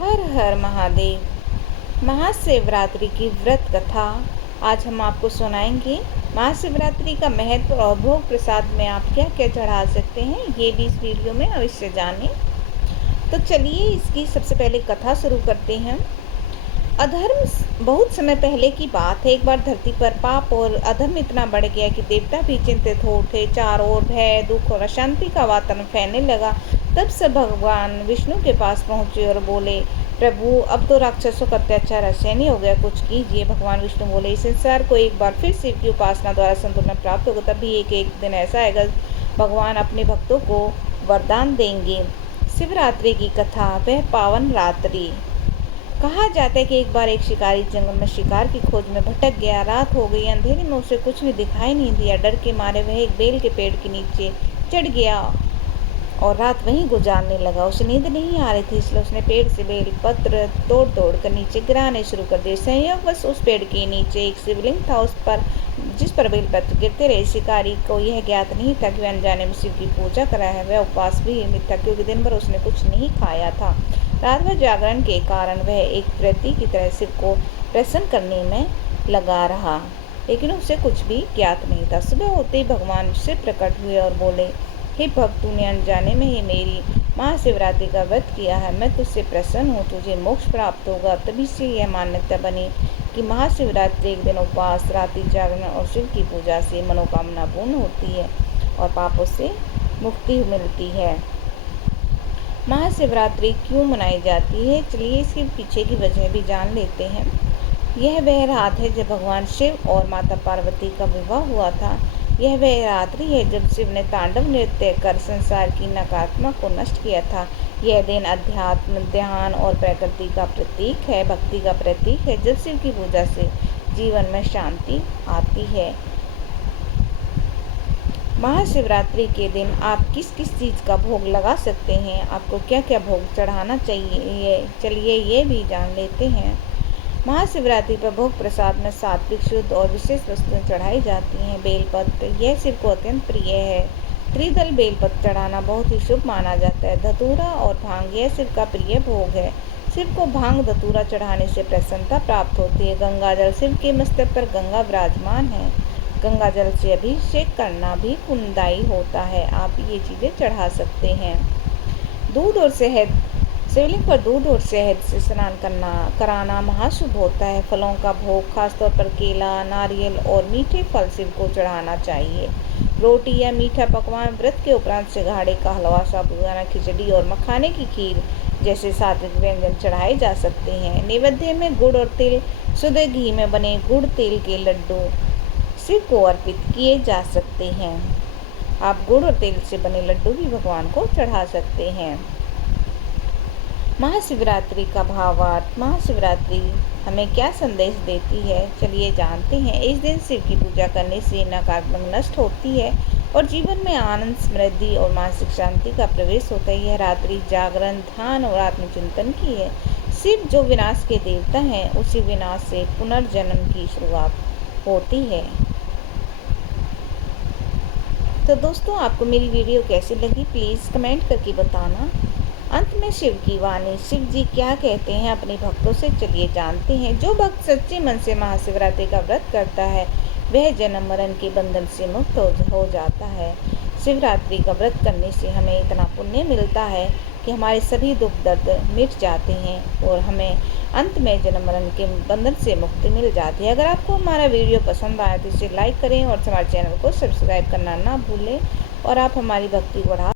हर हर महादेव। महाशिवरात्रि की व्रत कथा आज हम आपको सुनाएंगे। महाशिवरात्रि का महत्व और भोग प्रसाद में आप क्या क्या चढ़ा सकते हैं, ये भी इस वीडियो में अवश्य जानें। तो चलिए इसकी सबसे पहले कथा शुरू करते हैं। अधर्म बहुत समय पहले की बात है। एक बार धरती पर पाप और अधर्म इतना बढ़ गया कि देवता भी चिंतित हो उठे। चारों ओर भय, दुख और अशांति का वातावरण फैलने लगा। तब से भगवान विष्णु के पास पहुंचे और बोले, प्रभु अब तो राक्षसों का अत्याचार असहनीय हो गया, कुछ कीजिए। भगवान विष्णु बोले, इस संसार को एक बार फिर शिव की उपासना द्वारा संतुलन प्राप्त होगा। तभी एक दिन ऐसा आएगा भगवान अपने भक्तों को वरदान देंगे। शिवरात्रि की कथा। वह पावन रात्रि। कहा जाता है कि एक बार एक शिकारी जंगल में शिकार की खोज में भटक गया। रात हो गई, अंधेरे में उसे कुछ भी दिखाई नहीं दिया। डर के मारे वह एक बेल के पेड़ के नीचे चढ़ गया और रात वहीं गुजारने लगा। उसे नींद नहीं आ रही थी, इसलिए उसने पेड़ से बेल पत्र तोड़ तोड़ कर नीचे गिराने शुरू कर दिए। संयोगवश उस पेड़ के नीचे एक शिवलिंग था, जिस पर बेल पत्र गिरते रहे। शिकारी को यह ज्ञात नहीं था कि वह अनजाने में शिव की पूजा कर रहा है। वह उपवास भी था, क्योंकि दिन भर उसने कुछ नहीं खाया था। रात भर जागरण के कारण वह एक प्रति की तरह शिव को प्रसन्न करने में लगा रहा, लेकिन उसे कुछ भी ज्ञात नहीं था। सुबह होते ही भगवान शिव प्रकट हुए और बोले, हे भक्त, तूने अनजाने में ही मेरी महाशिवरात्रि का व्रत किया है। मैं तुझसे प्रसन्न हूँ, तुझे मोक्ष प्राप्त होगा। तभी से यह मान्यता बनी कि महाशिवरात्रि एक दिन उपवास, रात्रि जागरण और शिव की पूजा से मनोकामना पूर्ण होती है और पापों से मुक्ति मिलती है। महाशिवरात्रि क्यों मनाई जाती है, चलिए इसके पीछे की वजह भी जान लेते हैं। यह वह रात है जब भगवान शिव और माता पार्वती का विवाह हुआ था। यह वह रात्रि है जब शिव ने तांडव नृत्य कर संसार की नकारात्मक को नष्ट किया था। यह दिन अध्यात्म, ध्यान और प्रकृति का प्रतीक है, भक्ति का प्रतीक है। जब शिव की पूजा से जीवन में शांति आती है। महाशिवरात्रि के दिन आप किस किस चीज़ का भोग लगा सकते हैं, आपको क्या क्या भोग चढ़ाना चाहिए, चलिए ये भी जान लेते हैं। महाशिवरात्रि पर भोग प्रसाद में सात्विक, शुद्ध और विशेष वस्तुएं चढ़ाई जाती हैं। बेलपत्र, यह शिव को अत्यंत प्रिय है। त्रिदल बेलपत्र चढ़ाना बहुत ही शुभ माना जाता है। धतूरा और भांग, यह शिव का प्रिय भोग है। शिव को भांग धतूरा चढ़ाने से प्रसन्नता प्राप्त होती है। गंगा जल, शिव के मस्तक पर गंगा विराजमान है। गंगा जल से अभिषेक करना भी पुण्यदायी होता है, आप ये चीज़ें चढ़ा सकते हैं। दूध और शहद, शिवलिंग पर दूध और शहद से स्नान कराना महाशुभ होता है। फलों का भोग, खासतौर पर केला, नारियल और मीठे फल शिव को चढ़ाना चाहिए। रोटी या मीठा पकवान, व्रत के उपरांत सिंघाड़े का हलवा, साबूदाना खिचड़ी और मखाने की खीर जैसे सात्विक व्यंजन चढ़ाए जा सकते हैं। नैवेद्य में गुड़ और तिल, शुद्ध घी में बने गुड़ तिल के लड्डू शिव को अर्पित किए जा सकते हैं। आप गुड़ और तिल से बने लड्डू भी भगवान को चढ़ा सकते हैं। महाशिवरात्रि का भावार्थ। महाशिवरात्रि हमें क्या संदेश देती है, चलिए जानते हैं। इस दिन शिव की पूजा करने से नकारात्मक नष्ट होती है और जीवन में आनंद, समृद्धि और मानसिक शांति का प्रवेश होता है। यह रात्रि जागरण, ध्यान और आत्मचिंतन की है। शिव जो विनाश के देवता हैं, उसी विनाश से पुनर्जन्म की शुरुआत होती है। तो दोस्तों, आपको मेरी वीडियो कैसी लगी, प्लीज़ कमेंट करके बताना। अंत में शिव की वाणी, शिव जी क्या कहते हैं अपने भक्तों से, चलिए जानते हैं। जो भक्त सच्चे मन से महाशिवरात्रि का व्रत करता है, वह जन्म मरण के बंधन से मुक्त हो जाता है। शिवरात्रि का व्रत करने से हमें इतना पुण्य मिलता है कि हमारे सभी दुख दर्द मिट जाते हैं और हमें अंत में जन्म मरण के बंधन से मुक्ति मिल जाती है। अगर आपको हमारा वीडियो पसंद आया तो इसे लाइक करें और हमारे चैनल को सब्सक्राइब करना ना भूलें और आप हमारी भक्ति बढ़ा